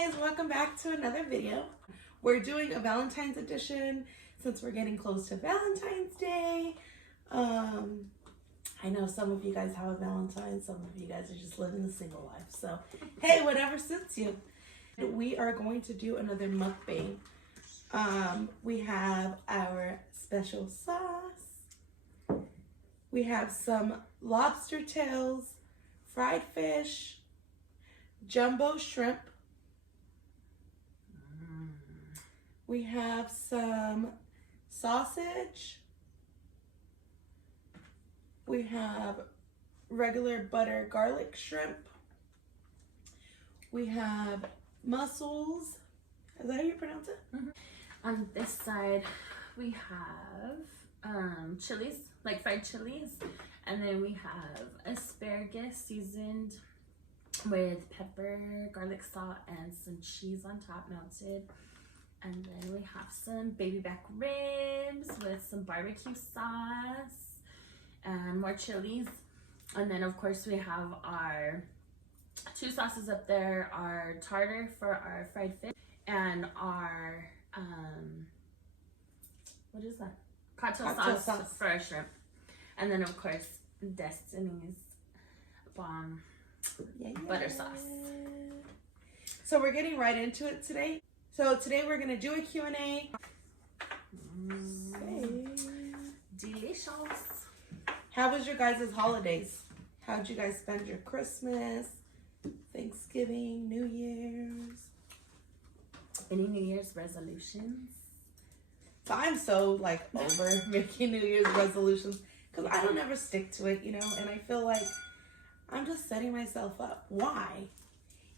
guys, welcome back to another video. We're doing a Valentine's edition since we're getting close to Valentine's Day. I know some of you guys have a Valentine, some of you guys are just living the single life. So, hey, whatever suits you. We are going to do another mukbang. We have our special sauce. We have some lobster tails, fried fish, jumbo shrimp. We have some sausage. We have regular butter garlic shrimp. We have mussels. Is that how you pronounce it? Mm-hmm. On this side, we have chilies, like fried chilies. And then we have asparagus seasoned with pepper, garlic salt, and some cheese on top melted. And then we have some baby back ribs with some barbecue sauce and more chilies. And then of course we have our two sauces up there, our tartar for our fried fish and our what is that? Cocktail sauce for our shrimp. And then of course Destiny's bomb butter sauce. So we're getting right into it today. So today we're gonna do a Q&A. Delicious. How was your guys' holidays? How'd you guys spend your Christmas, Thanksgiving, New Year's? Any New Year's resolutions? So I'm so like over making New Year's resolutions because I don't ever stick to it, you know, and I feel like I'm just setting myself up. Why?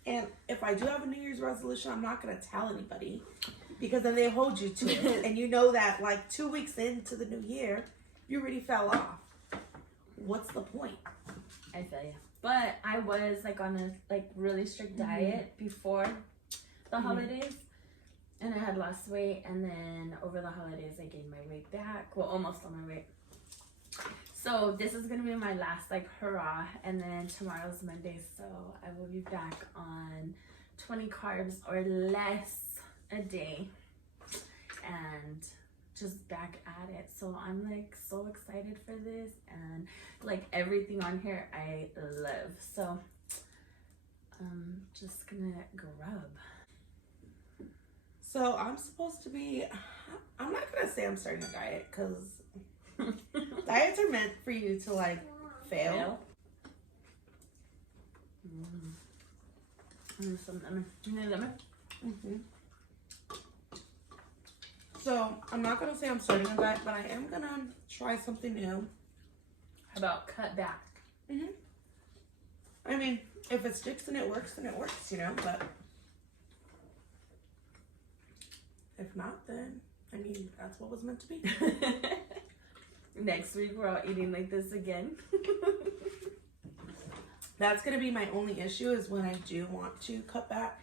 And if I do have a New Year's resolution, I'm not going to tell anybody because then they hold you to it. And you know that like 2 weeks into the new year, you already fell off. What's the point? I feel you. But I was like on a like really strict diet before the holidays. And I had lost weight. And then over the holidays, I gained my weight back. Well, almost on my weight. So this is gonna be my last like hurrah, and then tomorrow's Monday, so I will be back on 20 carbs or less a day and just back at it. So I'm like so excited for this, and like everything on here I love. So I'm just gonna grub. So I'm supposed to be, I'm not gonna say I'm starting a diet because diets are meant for you to like fail. Some lemon. You need lemon? So I'm not gonna say I'm starting a diet, but I am gonna try something new. How about cut back? I mean, if it sticks and it works, then it works, you know. But if not, then I mean that's what was meant to be. Next week we're all eating like this again. That's gonna be my only issue is when I do want to cut back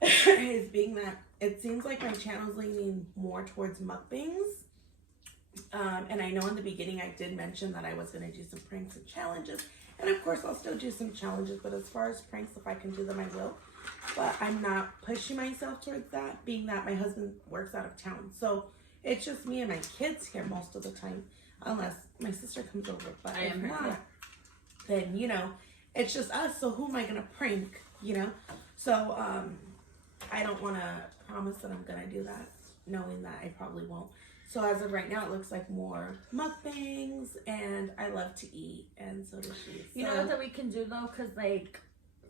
is being that it seems like my channel's leaning more towards mukbangs. And I know in the beginning I did mention that I was gonna do some pranks and challenges. And of course I'll still do some challenges, but as far as pranks, if I can do them, I will. But I'm not pushing myself towards that, being that my husband works out of town. So it's just me and my kids here most of the time. Unless my sister comes over, but if not, then, you know, it's just us. So who am I going to prank, you know? So I don't want to promise that I'm going to do that, knowing that I probably won't. So as of right now, it looks like more mukbangs, and I love to eat, and so does she. You know what that we can do, though? Because, like,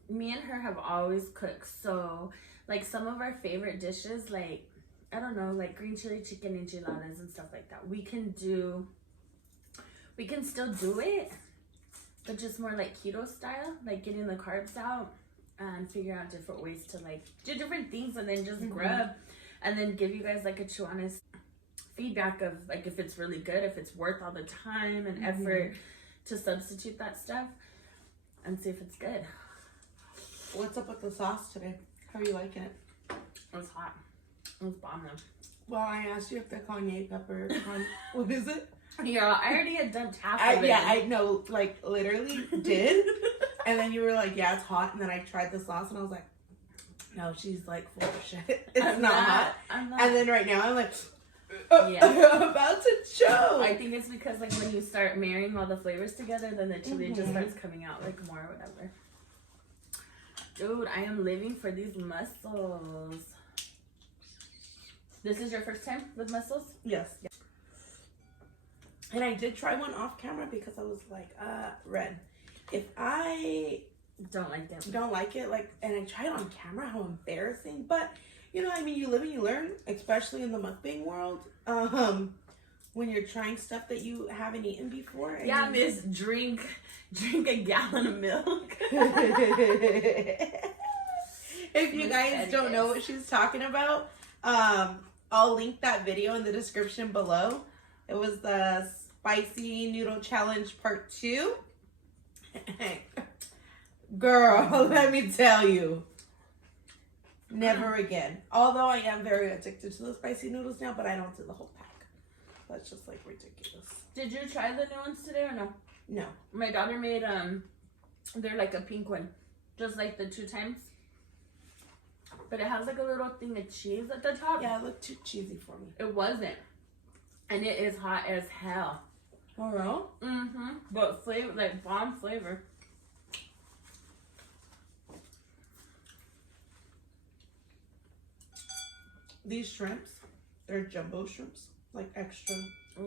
me and her have always cooked. So, like, some of our favorite dishes, like, I don't know, like green chili chicken enchiladas and stuff like that. We can still do it, but just more like keto style, like getting the carbs out and figure out different ways to like do different things, and then just grub, and then give you guys like a true honest feedback of like if it's really good, if it's worth all the time and effort to substitute that stuff, and see if it's good. What's up with the sauce today? How are you liking it? It's hot. It's bomb though. Well, I asked you if the Kanye pepper, what is it? Yeah, I already had dumped half of it. Yeah, I know, like, literally did. And then you were like, yeah, it's hot. And then I tried the sauce and I was like, No, she's like full of shit. It's I'm not hot. I'm not. And then right now I'm like, Yeah. about to choke. I think it's because like when you start marrying all the flavors together, then the chili just Mhm. starts coming out like more or whatever. Dude, I am living for these mussels. This is your first time with mussels? Yes. And I did try one off camera because I was like, Red, if I Don't like them. don't like it, like, and I tried on camera, how embarrassing. But, you know, I mean, you live and you learn, especially in the mukbang world. When you're trying stuff that you haven't eaten before. I Yeah, mean, miss, drink a gallon of milk. If you guys don't know what she's talking about, I'll link that video in the description below. It was the spicy noodle challenge part 2. Girl, let me tell you, never again. Although I am very addicted to the spicy noodles now, but I don't do the whole pack. That's just like ridiculous. Did you try the new ones today or no? No. My daughter made they're like a pink one, just like the 2 times. But it has like a little thing of cheese at the top. Yeah, it looked too cheesy for me. It wasn't, and it is hot as hell. Oh, no? Mm-hmm. But flavor, like bomb flavor. These shrimps, they're jumbo shrimps, like extra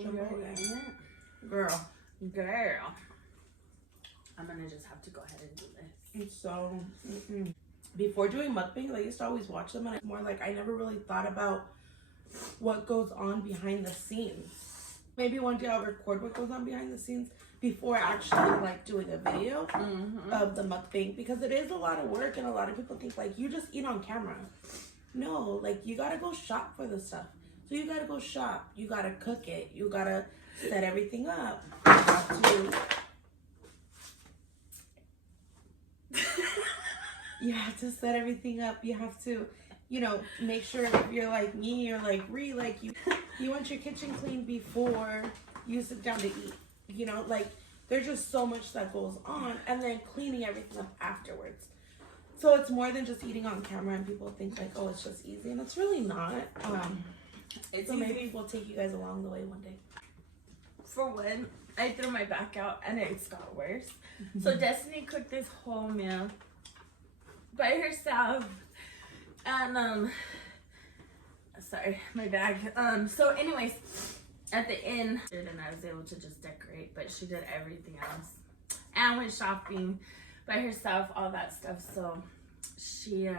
jumbo. Yeah. Girl. Girl. I'm gonna just have to go ahead and do this. And so, before doing mukbangs, I used to always watch them, and it's more like I never really thought about what goes on behind the scenes. Maybe one day I'll record what goes on behind the scenes before actually like doing a video of the mukbang, because it is a lot of work, and a lot of people think like you just eat on camera. No, like you gotta go shop for the stuff. So you gotta go shop. You gotta cook it. You gotta set everything up. You have to. You have to set everything up. You have to, you know, make sure if you're like me or like Ree, like you want your kitchen clean before you sit down to eat. You know, like there's just so much that goes on, and then cleaning everything up afterwards. So it's more than just eating on camera, and people think like, oh, it's just easy, and it's really not. It's so easy. maybe we'll take you guys along the way one day. For one, I threw my back out and it's got worse. So Destiny cooked this whole meal by herself. And sorry, my bag. So anyways, at the end, and I was able to just decorate, but she did everything else. And went shopping by herself, all that stuff. So she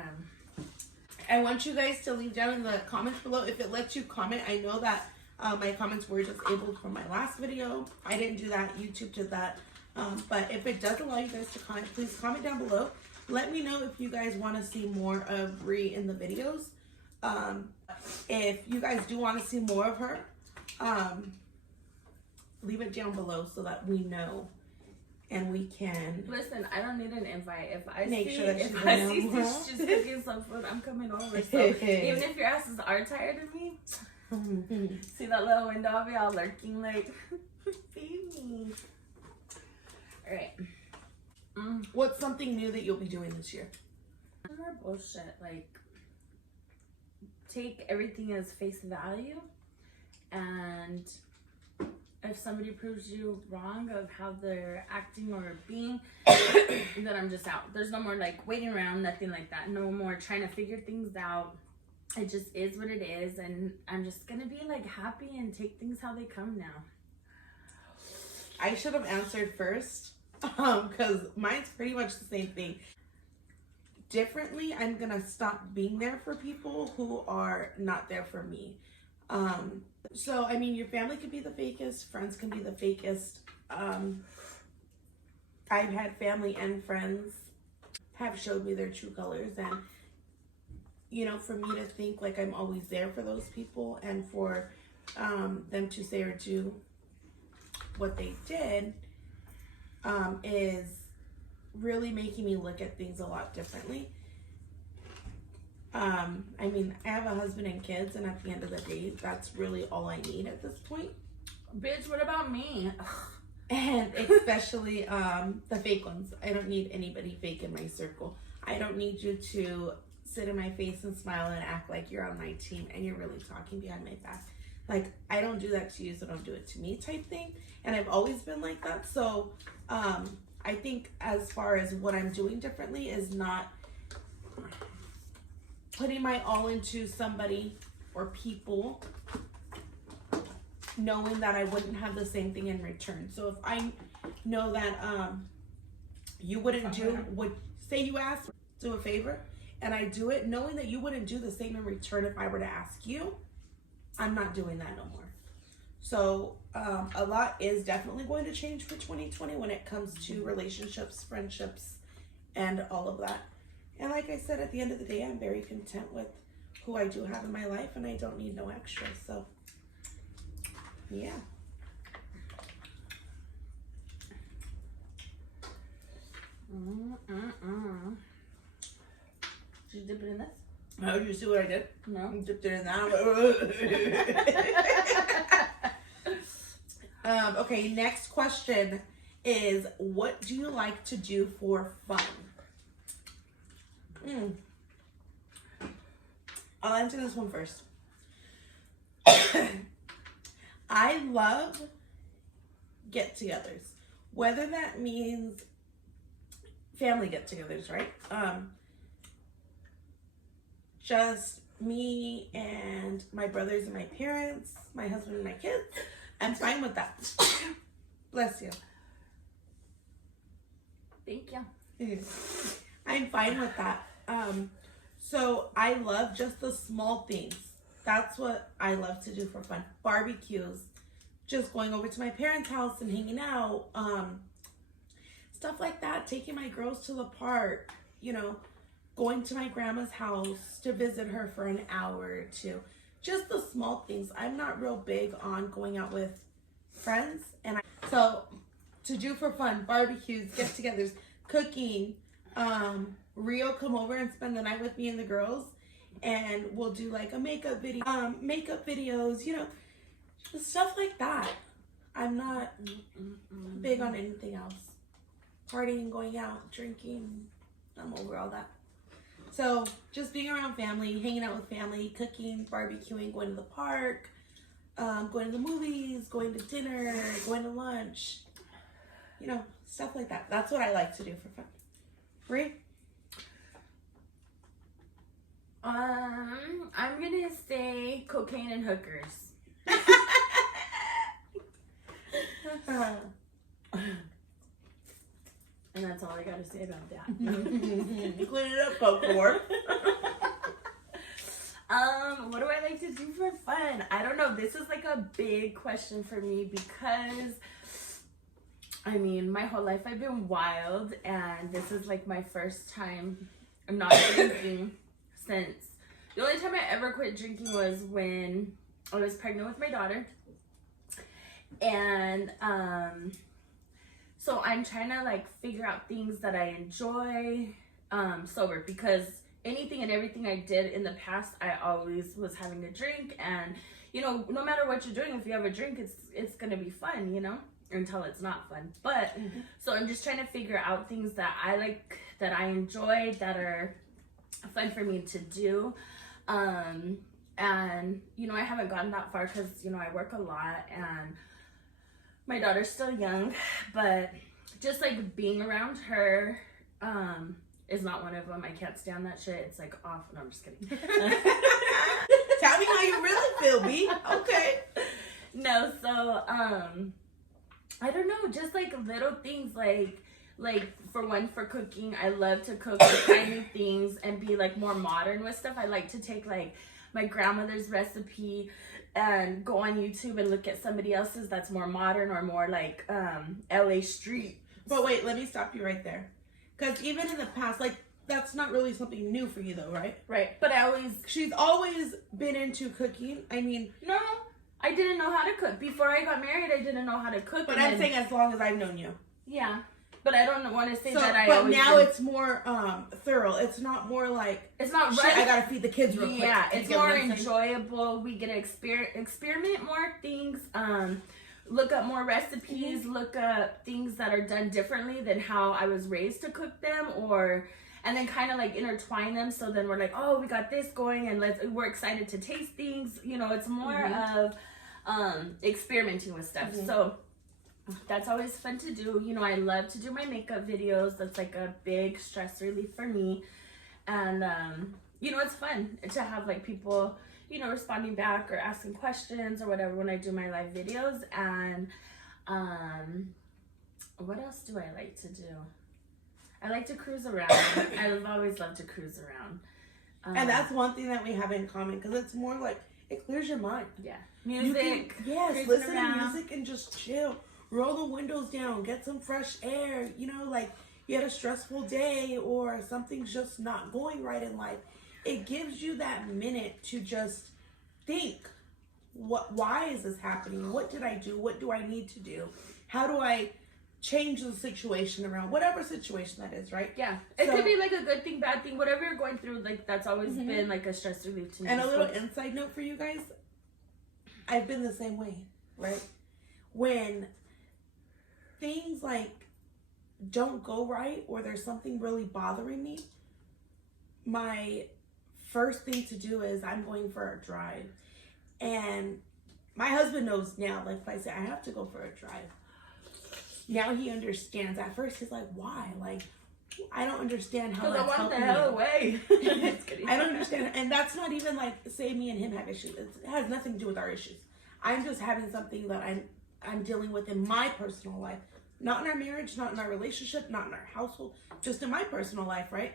I want you guys to leave down in the comments below if it lets you comment. I know that my comments were disabled from my last video. I didn't do that. YouTube did that. But if it does allow you guys to comment, please comment down below. Let me know if you guys want to see more of Bree in the videos. If you guys do want to see more of her, leave it down below so that we know. And we can listen. I don't need an invite. If I make see, sure that if I see she's cooking some food, I'm coming over. So even if your asses are tired of me, see that little window of me all lurking like, feed me. All right. What's something new that you'll be doing this year? More bullshit. Like, take everything as face value, and if somebody proves you wrong of how they're acting or being, then I'm just out. There's no more like waiting around, nothing like that. No more trying to figure things out. It just is what it is, and I'm just gonna be like happy and take things how they come now. I should have answered first, because mine's pretty much the same thing. Differently, I'm gonna stop being there for people who are not there for me. So, I mean, your family could be the fakest, friends can be the fakest. I've had family and friends have showed me their true colors, and, you know, for me to think like I'm always there for those people, and for them to say or do what they did, is really making me look at things a lot differently. I mean, I have a husband and kids, and at the end of the day, that's really all I need at this point. Bitch, what about me? And especially the fake ones. I don't need anybody fake in my circle. I don't need you to sit in my face and smile and act like you're on my team and you're really talking behind my back. Like, I don't do that to you, so don't do it to me type thing. And I've always been like that. So I think as far as what I'm doing differently is not putting my all into somebody or people, knowing that I wouldn't have the same thing in return. So if I know that you wouldn't do what, say you ask, do a favor, and I do it, knowing that you wouldn't do the same in return if I were to ask you, I'm not doing that no more. So a lot is definitely going to change for 2020 when it comes to relationships, friendships, and all of that. And like I said, at the end of the day, I'm very content with who I do have in my life, and I don't need no extra. So, yeah. Did you dip it in this? Oh, did you see what I did? No. I dipped it in that. Okay, next question is, what do you like to do for fun? I'll answer this one first. I love get-togethers, whether that means family get-togethers, right? Just me and my brothers and my parents, my husband and my kids. I'm fine with that. Bless you. Thank you. I'm fine with that. So I love just the small things. That's what I love to do for fun. Barbecues, just going over to my parents' house and hanging out. Stuff like that. Taking my girls to the park, you know, going to my grandma's house to visit her for an hour or two. Just the small things. I'm not real big on going out with friends. So to do for fun, barbecues, get-togethers, cooking. Rio come over and spend the night with me and the girls, and we'll do like a makeup video, makeup videos, you know, stuff like that. I'm not big on anything else. Partying, going out, drinking, I'm over all that. So just being around family, hanging out with family, cooking, barbecuing, going to the park, going to the movies, going to dinner, going to lunch, you know, stuff like that. That's what I like to do for fun. Bree? I'm gonna say cocaine and hookers. And that's all I gotta say about that. Clean it up, Popcorn. What do I like to do for fun? I don't know. This is like a big question for me because, I mean, my whole life I've been wild, and this is like my first time not drinking since. The only time I ever quit drinking was when I was pregnant with my daughter. And so I'm trying to like figure out things that I enjoy sober, because anything and everything I did in the past, I always was having a drink. And you know, no matter what you're doing, if you have a drink, it's gonna be fun, you know, until it's not fun. But so I'm just trying to figure out things that I like, that I enjoy, that are fun for me to do. And you know, I haven't gotten that far because, you know, I work a lot and my daughter's still young, but just like being around her is not one of them. I can't stand that shit. It's like off. No, I'm just kidding. Tell me how you really feel, B. Okay. No, so I don't know, just like little things, like for one, for cooking, I love to cook tiny things and be like more modern with stuff. I like to take like my grandmother's recipe and go on YouTube and look at somebody else's that's more modern or more like LA street. But wait, let me stop you right there. Because even in the past, like, that's not really something new for you though, right? Right. But she's always been into cooking. I mean, no, I didn't know how to cook. Before I got married, I didn't know how to cook. But I'm saying as long as I've known you. Yeah. But I don't want to say that I But always now did. It's more thorough. It's not more like, it's not shit, right. I gotta feed the kids real quick. Yeah, it's more enjoyable. We get to experiment more things. Look up more recipes. Look up things that are done differently than how I was raised to cook them, and then kind of like intertwine them. So then we're like, oh, we got this going, and we're excited to taste things. You know, it's more of experimenting with stuff. So that's always fun to do. You know, I love to do my makeup videos. That's like a big stress relief for me. And you know, it's fun to have like people, you know, responding back or asking questions or whatever when I do my live videos. And what else do I like to do? I like to cruise around. I've always loved to cruise around. And that's one thing that we have in common, because it's more like, it clears your mind. Yeah. Music. Yes, listen to music and just chill. Roll the windows down, get some fresh air. You know, like you had a stressful day or something's just not going right in life. It gives you that minute to just think, why is this happening? What did I do? What do I need to do? How do I change the situation around, whatever situation that is, right? Yeah. It could be like a good thing, bad thing, whatever you're going through, like that's always been like a stress relief to me. And a little inside note for you guys, I've been the same way, right? When things like don't go right or there's something really bothering me, my first thing to do is I'm going for a drive. And my husband knows now, like if I say I have to go for a drive, now he understands. At first he's like, why? Like, I don't understand how that's helping the hell away. I don't understand. And that's not even like, say me and him have issues. It has nothing to do with our issues. I'm just having something that I'm dealing with in my personal life. Not in our marriage, not in our relationship, not in our household, just in my personal life, right?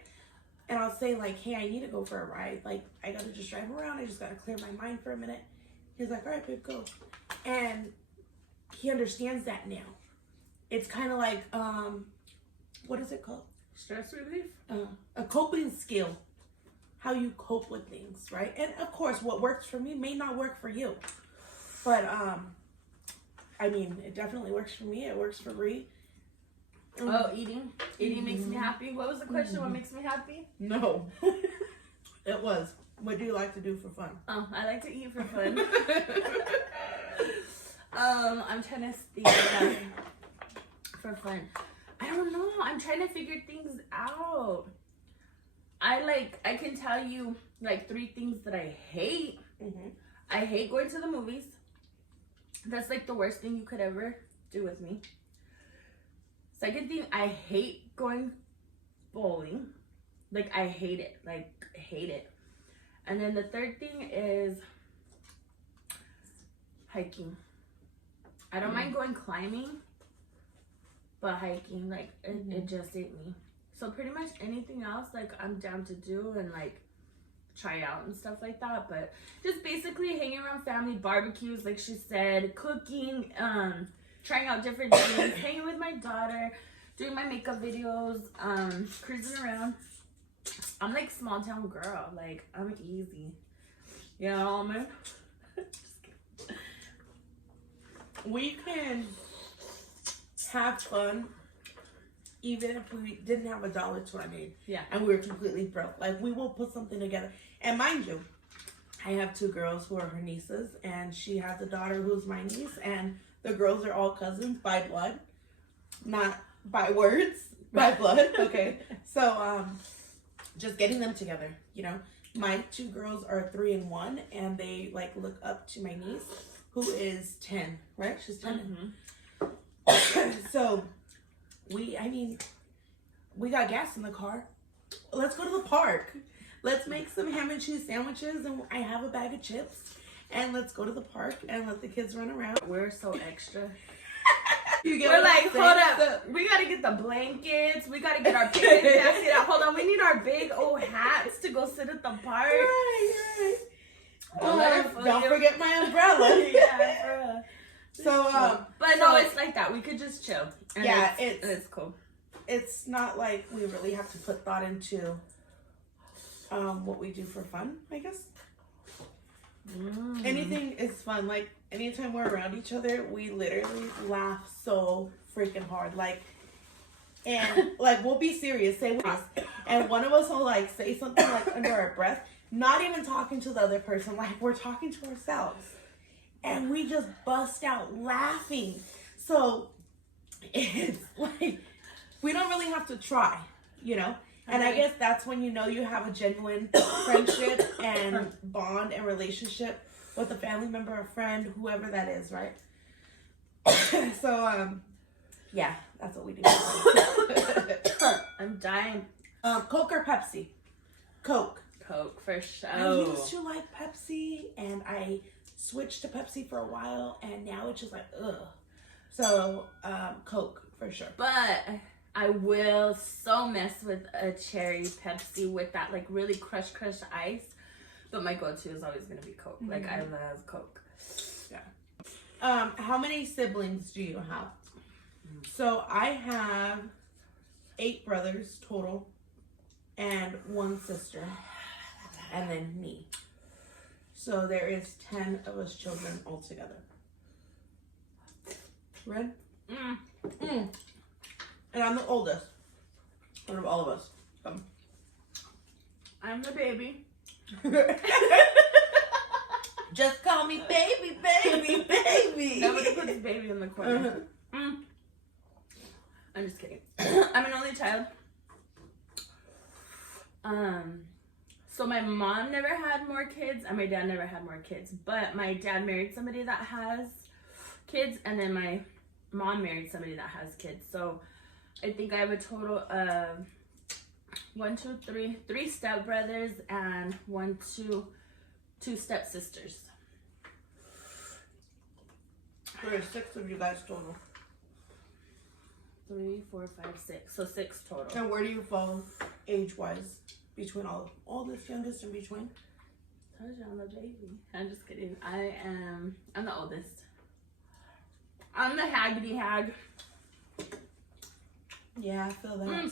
And I'll say like, hey, I need to go for a ride. Like, I got to just drive around. I just got to clear my mind for a minute. He's like, all right, babe, go. And he understands that now. It's kind of like, what is it called? Stress relief? A coping skill. How you cope with things, right? And of course, what works for me may not work for you. But, I mean, it definitely works for me. It works for Bree. Oh, eating? Eating makes me happy. What was the question? What makes me happy? No. It was, what do you like to do for fun? Oh, I like to eat for fun. I'm trying to think for fun. I don't know. I'm trying to figure things out. I can tell you like 3 things that I hate. I hate going to the movies. That's like the worst thing you could ever do with me. Second thing, I hate going bowling. Like, I hate it. Like, hate it. And then the third thing is hiking. I don't mind going climbing, but hiking, like, it just ate me. So pretty much anything else, like, I'm down to do and, like, try out and stuff like that. But just basically hanging around family, barbecues, like she said, cooking, trying out different things, hanging with my daughter, doing my makeup videos, cruising around. I'm like small town girl. Like, I'm easy. You know what I mean? Just kidding. We can have fun even if we didn't have $1 to our name. Yeah. And we were completely broke. Like, we will put something together. And mind you, I have 2 girls who are her nieces, and she has a daughter who's my niece, and the girls are all cousins by blood, not by words, by blood. Okay. So, just getting them together, you know. My 2 girls are 3 and 1, and they like look up to my niece, who is 10, right? She's 10. So, we got gas in the car. Let's go to the park. Let's make some ham and cheese sandwiches, and I have a bag of chips. And let's go to the park and let the kids run around. We're so extra. We're like, hold up. We gotta get the blankets. We gotta get our picnic basket out. Hold on, we need our big old hats to go sit at the park. Right. Don't forget my umbrella. Yeah, for real. So, but no, it's like that. We could just chill. And yeah, it's cool. It's not like we really have to put thought into what we do for fun, I guess. Anything is fun. Like, anytime we're around each other, we literally laugh so freaking hard. Like, and like, we'll be serious, say us, and one of us will like say something like under our breath, not even talking to the other person, like we're talking to ourselves, and we just bust out laughing. So it's like, we don't really have to try, you know. And I guess that's when you know you have a genuine friendship and bond and relationship with a family member, a friend, whoever that is, right? So, yeah, that's what we do. I'm dying. Coke or Pepsi? Coke. Coke, for sure. I used to like Pepsi, and I switched to Pepsi for a while, and now it's just like, ugh. So, Coke, for sure. But I will so mess with a cherry Pepsi with that, like, really crushed ice. But my go-to is always going to be Coke. Mm-hmm. Like, I love Coke. Yeah. How many siblings do you have? So, I have 8 brothers total and 1 sister. And then me. So, there is 10 of us children altogether. Red? And I'm the oldest out of all of us. I'm the baby. Just call me baby, baby, baby. Nobody puts baby in the corner. I'm just kidding. I'm an only child. So my mom never had more kids, and my dad never had more kids. But my dad married somebody that has kids, and then my mom married somebody that has kids. So I think I have a total of 3 stepbrothers and 2 stepsisters. There's 6 of you guys total. 3, 4, 5, 6. So 6 total. And where do you fall age-wise between all oldest, youngest, in between? I told you I'm the baby. I'm just kidding. I'm the oldest. I'm the haggity hag. Yeah, I feel that.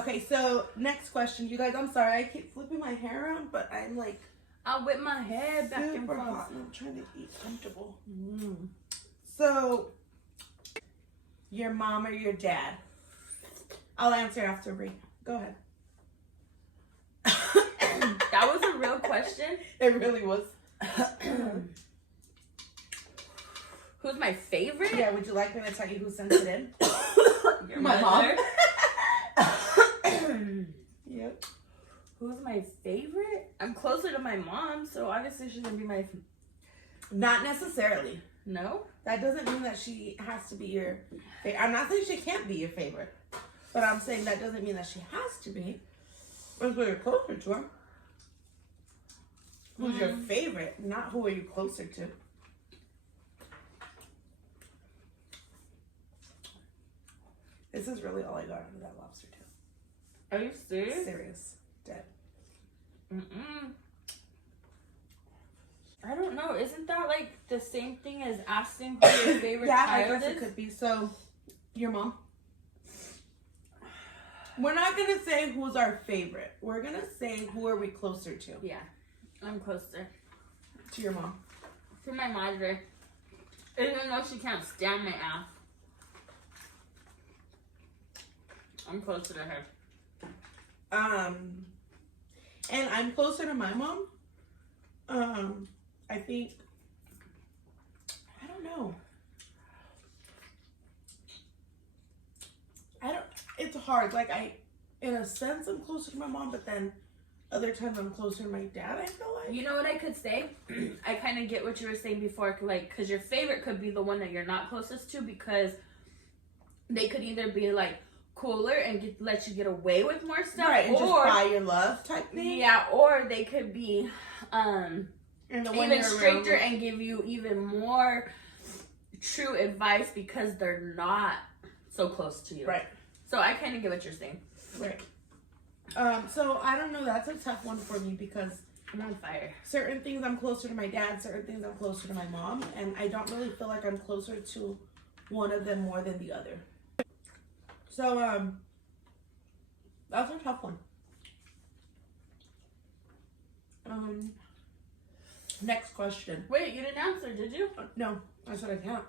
Okay, so next question. You guys, I'm sorry. I keep flipping my hair around, but I'm like... I'll whip my hair back and forth. Hot, and I'm trying to eat comfortable. So, your mom or your dad? I'll answer after Brie. Go ahead. That was a real question? It really was. Who's my favorite? Yeah, would you like me to tell you who sent it in? Your my mom. Yep. Who's my favorite? I'm closer to my mom, so obviously she's gonna be my... Not necessarily. No? That doesn't mean that she has to be your favorite. I'm not saying she can't be your favorite, but I'm saying that doesn't mean that she has to be. That's where you're closer to her. Who's your favorite, not who are you closer to. This is really all I got out of that lobster tail. Are you serious? Serious. Dead. I don't know. Isn't that like the same thing as asking who your favorite yeah, child I guess is? it could be. So, your mom? We're not going to say who's our favorite. We're going to say who are we closer to. Yeah. I'm closer. To your mom. To my mother. Even though she can't stand my ass. I'm closer to her. And I'm closer to my mom. I think, I don't know. It's hard. Like, in a sense, I'm closer to my mom, but then other times I'm closer to my dad, I feel like. You know what I could say? I kind of get what you were saying before, like, because your favorite could be the one that you're not closest to, because they could either be, like, cooler and let you get away with more stuff, right, and or just buy your love type thing. Yeah, or they could be even stricter and give you even more true advice because they're not so close to you. Right. So I kind of get what you're saying. Right. So I don't know. That's a tough one for me because I'm on fire. Certain things I'm closer to my dad. Certain things I'm closer to my mom, and I don't really feel like I'm closer to one of them more than the other. So that's a tough one. Next question. Wait, you didn't answer, did you? No, I said I can't.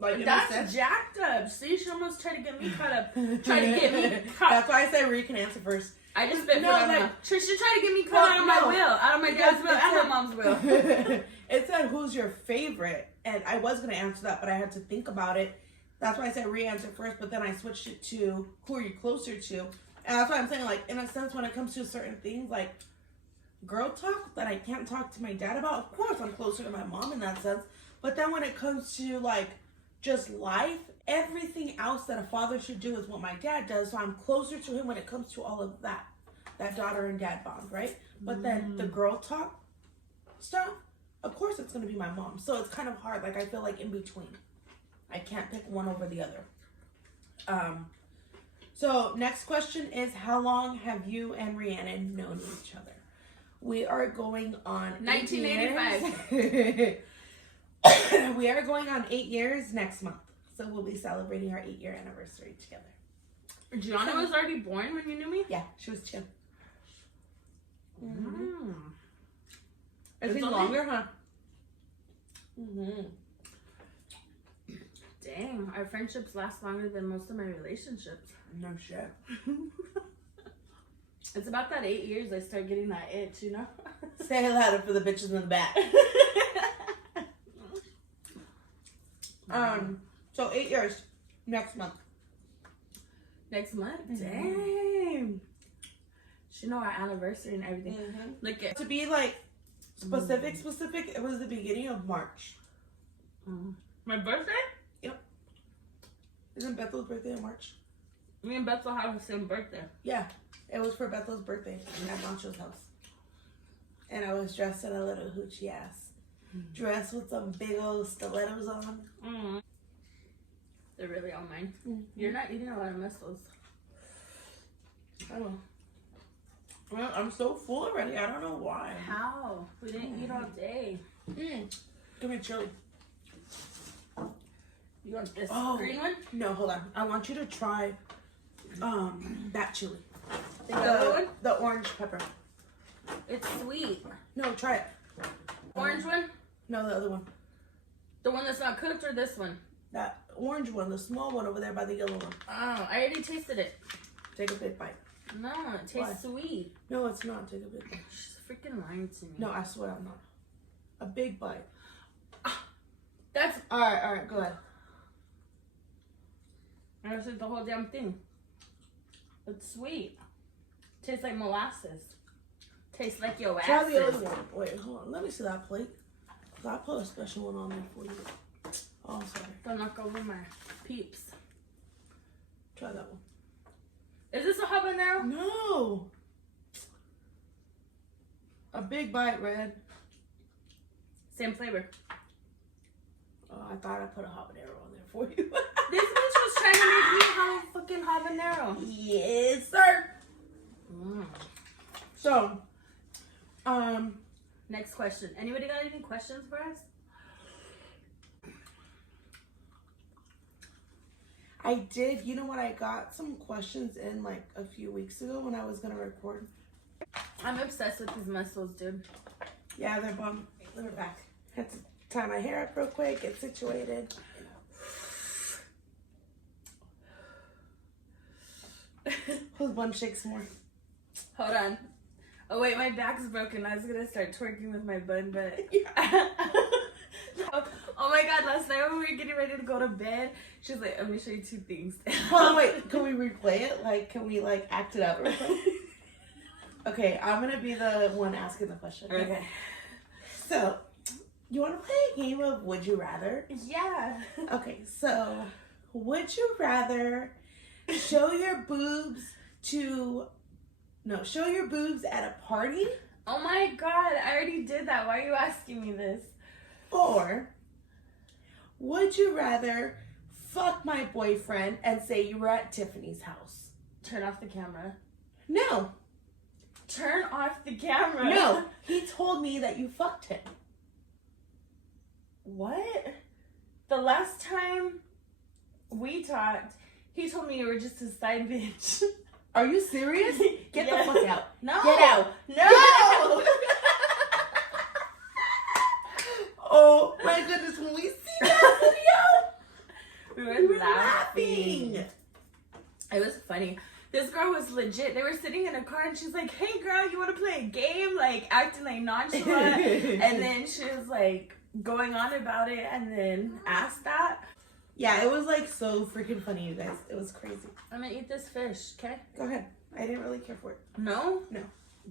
Like that's jacked up. See, she almost tried to get me caught up. Tried to get me caught. That's why I said Ree can answer first. I just spit Trisha tried to get me caught out of my will, out of my dad's will and my mom's will. It said, who's your favorite? And I was going to answer that, but I had to think about it. That's why I said Ree answer first, but then I switched it to who are you closer to? And that's why I'm saying, like, in a sense, when it comes to certain things, like, girl talk that I can't talk to my dad about, of course, I'm closer to my mom in that sense. But then when it comes to, like, just life, everything else that a father should do is what my dad does. So I'm closer to him when it comes to all of that daughter and dad bond, right? But then the girl talk stuff, of course it's going to be my mom. So it's kind of hard. Like, I feel like in between. I can't pick one over the other. So next question is, how long have you and Rhiannon known each other? We are going on 1985. We are going on 8 years next month. So we'll be celebrating our 8-year anniversary together. Gianna was already born when you knew me? Yeah, she was 2. Mm-hmm. It's longer, huh? Mm-hmm. Dang, our friendships last longer than most of my relationships. No shit. It's about that 8 years I start getting that itch, you know? Say it louder for the bitches in the back. So 8 years next month. Next month? Dang. She know our anniversary and everything. Look at To be like specific, it was the beginning of March. my birthday? Yep. Isn't Bethel's birthday in March? Me and Bethel have the same birthday. Yeah. It was for Bethel's birthday at Mancho's house. And I was dressed in a little hoochie ass dress with some big old stilettos on. They're really all mine. You're not eating a lot of mussels. I will. Well, I'm so full already. I don't know why. How? We didn't eat all day. Give me chili. You want this green one? No, hold on. I want you to try that chili. The yellow one? The orange pepper. It's sweet. No, try it. Orange one? No, the other one. The one that's not cooked, or this one? That orange one, the small one over there by the yellow one. Oh, I already tasted it. Take a big bite. No, it tastes sweet. No, it's not. Take a big bite. She's freaking lying to me. No, I swear I'm not. A big bite. That's... Alright, go ahead. I said the whole damn thing. It's sweet. Tastes like molasses. Tastes like your ass. Try the other one. Wait, hold on. Let me see that plate. I put a special one on there for you. Oh, sorry. Don't knock over my peeps. Try that one. Is this a habanero? No. A big bite, Red. Same flavor. Oh, I thought I put a habanero on there for you. This bitch was trying to make me have a fucking habanero. Yes, sir. So, next question. Anybody got any questions for us? I did. You know what? I got some questions in like a few weeks ago when I was gonna record. I'm obsessed with these mussels, dude. Yeah, they're bomb. They're back. Had to tie my hair up real quick, get situated. Who's one shakes more? Hold on. Oh wait, my back's broken. I was gonna start twerking with my bun, but oh my god, last night when we were getting ready to go to bed, she was like, "I'm gonna show you 2 things." Oh wait, can we replay it? Like, can we like act it out real quick? Okay, I'm gonna be the one asking the question. Okay. So, you want to play a game of Would You Rather? Yeah. Okay, so would you rather show your boobs at a party, Oh my god, I already did that. Why are you asking me this? or would you rather fuck my boyfriend and say you were at Tiffany's house? Turn off the camera. No. Turn off the camera. No. He told me that you fucked him. What? The last time we talked, he told me you were just a side bitch. Are you serious? Get the fuck out. No. Get out. No. No. Oh my goodness, when we see that video, we were laughing. It was funny. This girl was legit. They were sitting in a car and she's like, "Hey girl, you want to play a game?" Like acting like nonchalant. And then she was like going on about it and then asked that. Yeah, it was like so freaking funny, you guys. It was crazy. I'm gonna eat this fish, okay? Go ahead. I didn't really care for it. No? No.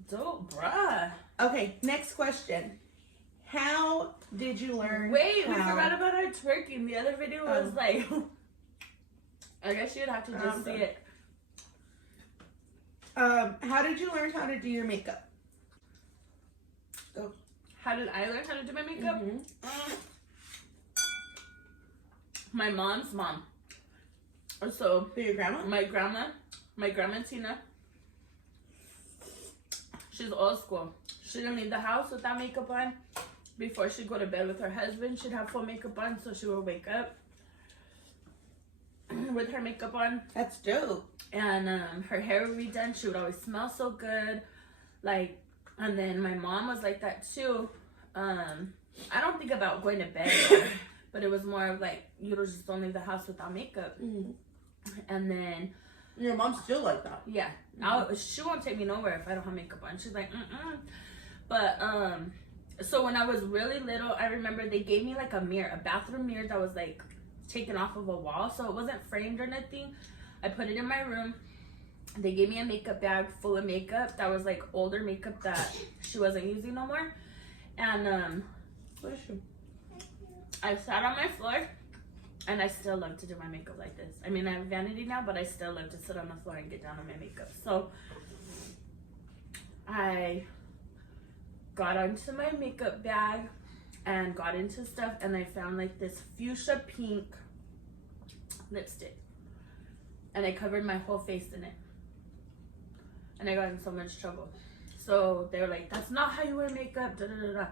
Dope, bruh. Okay, next question. How did you learn? Wait, we forgot about our twerking. The other video was like, I guess you'd have to just see it. How did you learn how to do your makeup? Go. How did I learn how to do my makeup? Mm-hmm. My mom's mom. So, your grandma? my grandma Tina. She's old school. She didn't leave the house without makeup on. Before she'd go to bed with her husband, she'd have full makeup on, so she would wake up with her makeup on. That's dope. And her hair would be done. She would always smell so good. Like, and then my mom was like that too. I don't think about going to bed, but it was more of like, you just don't leave the house without makeup. Mm-hmm. And then your mom's still like that. Yeah, she won't take me nowhere if I don't have makeup on. She's like, But so when I was really little, I remember they gave me like a mirror, a bathroom mirror that was like taken off of a wall, so it wasn't framed or nothing. I put it in my room. They gave me a makeup bag full of makeup that was like older makeup that she wasn't using no more. And I sat on my floor, and I still love to do my makeup like this. I mean, I have vanity now, but I still love to sit on the floor and get down on my makeup. So I got onto my makeup bag and got into stuff, and I found like this fuchsia pink lipstick, and I covered my whole face in it, and I got in so much trouble. So they were like, that's not how you wear makeup, da da da da.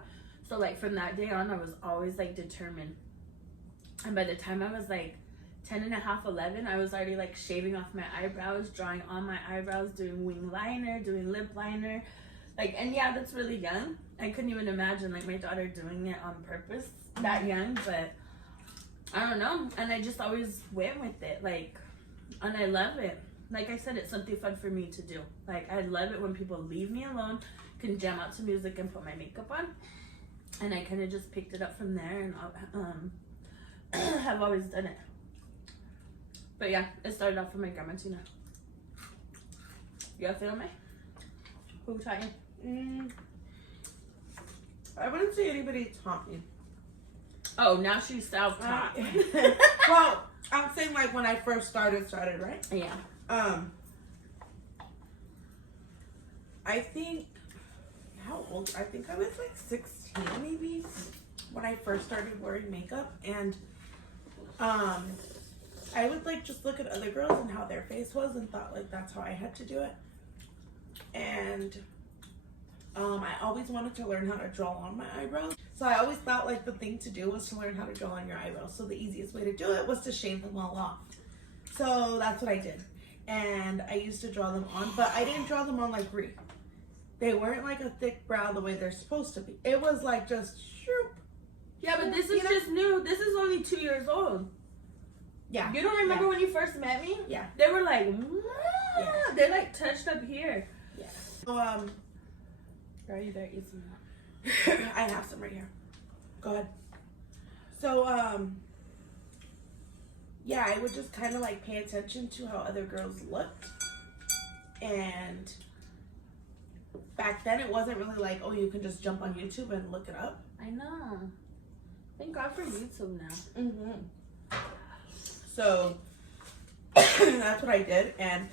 So like from that day on, I was always like determined. And by the time I was like 10 and a half, 11, I was already like shaving off my eyebrows, drawing on my eyebrows, doing wing liner, doing lip liner. Like, and yeah, that's really young. I couldn't even imagine like my daughter doing it on purpose that young, but I don't know. And I just always went with it. Like, and I love it. Like I said, it's something fun for me to do. Like, I love it when people leave me alone, can jam out to music and put my makeup on. And I kind of just picked it up from there, and have always done it. But yeah, it started off with my grandma Tina. You got film me? Who taught you? I wouldn't say anybody taught me. Oh, now she's self-taught. Well, I'm saying like when I first started, right? Yeah. I think, how old? I think I was like 16 maybe when I first started wearing makeup, and I would like just look at other girls and how their face was and thought like that's how I had to do it. And I always wanted to learn how to draw on my eyebrows. So I always thought like the thing to do was to learn how to draw on your eyebrows. So the easiest way to do it was to shave them all off. So that's what I did. And I used to draw them on, but I didn't draw them on like Brie. They weren't like a thick brow the way they're supposed to be. It was like just shoop. Yeah, but this is just new. This is only 2 years old. Yeah. You don't remember when you first met me? Yeah. They were like, yeah. They like touched up here. Yeah. So, girl, you better eat some more. I have some right here. Go ahead. So, yeah, I would just kind of like pay attention to how other girls looked. And back then it wasn't really like, oh, you can just jump on YouTube and look it up. I know. Thank God for YouTube now. Mm-hmm. So that's what I did. And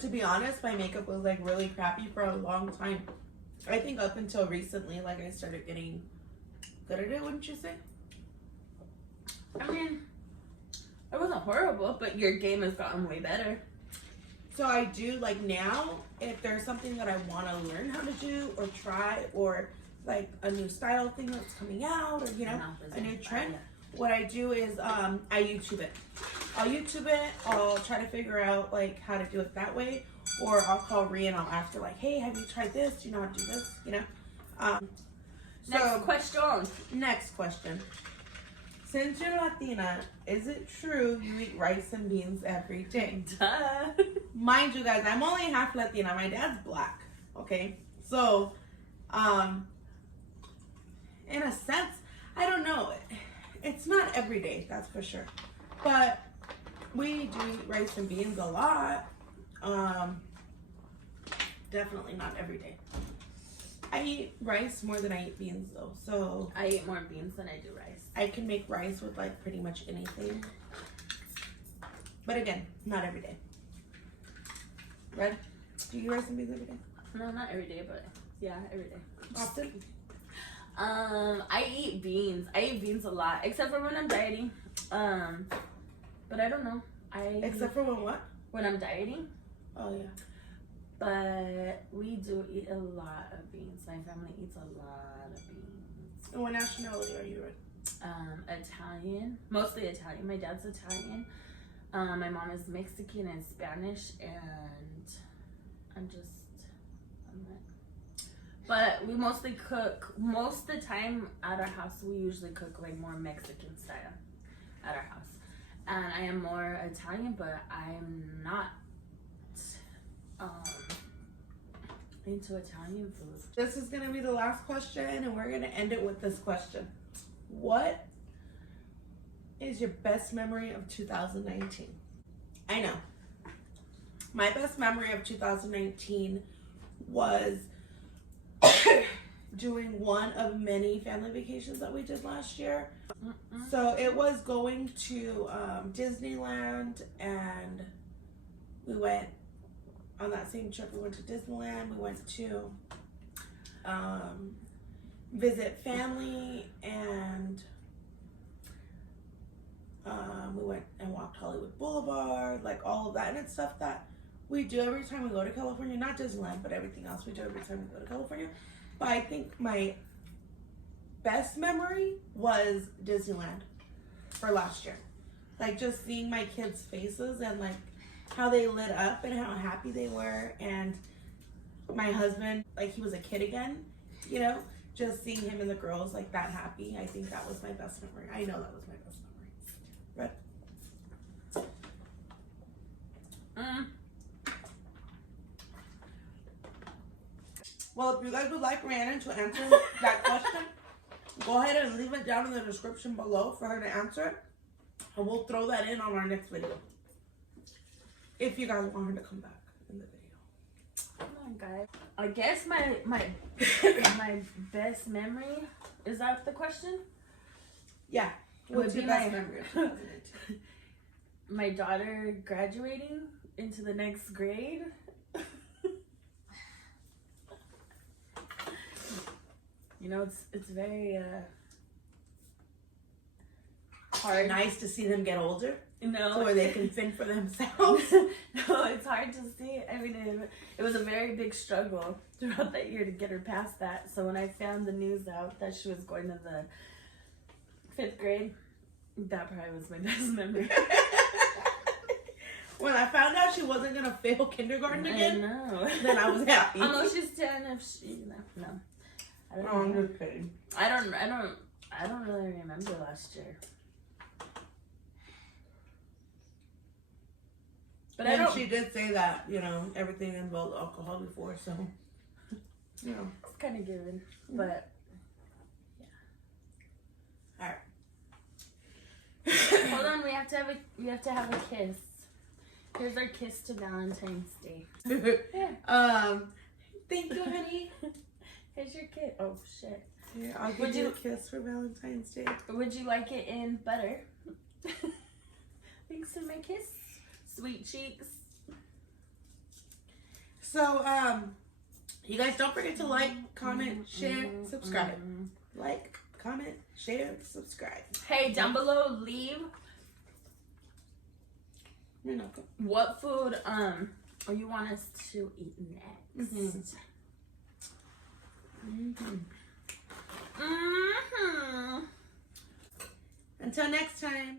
to be honest, my makeup was like really crappy for a long time. I think up until recently, like I started getting good at it, wouldn't you say? I mean, it wasn't horrible, but your game has gotten way better. So I do, like now, if there's something that I want to learn how to do or try, or like a new style thing that's coming out, or you know, a new trend, what I do is I YouTube it. I'll YouTube it, I'll try to figure out like how to do it that way, or I'll call Rhea and I'll ask her like, hey, have you tried this? Do you know how to do this? You know? Next question. Since you're Latina, is it true you eat rice and beans every day? Duh. Mind you guys, I'm only half Latina. My dad's black, okay? So, in a sense, I don't know. It's not every day, that's for sure. But we do eat rice and beans a lot. Definitely not every day. I eat rice more than I eat beans though, so I eat more beans than I do rice. I can make rice with like pretty much anything. But again, not every day. Red, do you eat rice and beans every day? No, not every day, but yeah, every day. Often? I eat beans. I eat beans a lot, except for when I'm dieting. But I don't know. Except for what? When I'm dieting. Oh yeah. But we do eat a lot of beans. My family eats a lot of beans. And what nationality are you, Red? Italian. Mostly Italian. My dad's Italian. My mom is Mexican and Spanish, and I'm not. But we mostly cook, most of the time at our house, we usually cook like more Mexican style at our house. And I am more Italian, but I'm not into Italian food. This is gonna be the last question, and we're gonna end it with this question. What is your best memory of 2019? I know. My best memory of 2019 was doing one of many family vacations that we did last year. So it was going to Disneyland, and we went on that same trip. We went to Disneyland. We went to visit family, and we went and walked Hollywood Boulevard, like all of that. And it's stuff that we do every time we go to California. Not Disneyland, but everything else we do every time we go to California. But I think my best memory was Disneyland for last year. Like just seeing my kids' faces and like how they lit up and how happy they were. And my husband, like he was a kid again, you know, just seeing him and the girls like that happy. I think that was my best memory. I know that was my best memory. Red? Well, if you guys would like Rhiannon to answer that question, go ahead and leave it down in the description below for her to answer it. And we'll throw that in on our next video. If you guys want her to come back in the video. Come on, guys. I guess my my best memory, is that the question? Yeah. What's your best memory of 2019? My daughter graduating into the next grade. You know, it's very hard. Nice to see them get older. No, so where they can fend for themselves. No, it's hard to see. I mean, it was a very big struggle throughout that year to get her past that. So when I found the news out that she was going to the 5th grade, that probably was my best memory. When I found out she wasn't gonna fail kindergarten again, then I was happy. Although she's 10, if she no. I don't know. I'm just kidding. I don't really remember last year. But and she did say that, you know, everything involved alcohol before, so you know. It's kind of given, but yeah. Alright. Hold on, we have to have a kiss. Here's our kiss to Valentine's Day. Thank you, honey. Here's your kiss. Oh shit. Yeah, I'll give you a kiss for Valentine's Day. Would you like it in butter? Thanks for my kiss. Sweet cheeks. So, you guys don't forget to like, comment, share, subscribe. Like, comment, share, subscribe. Hey, down below, leave You're not good. what food you want us to eat next. Until next time.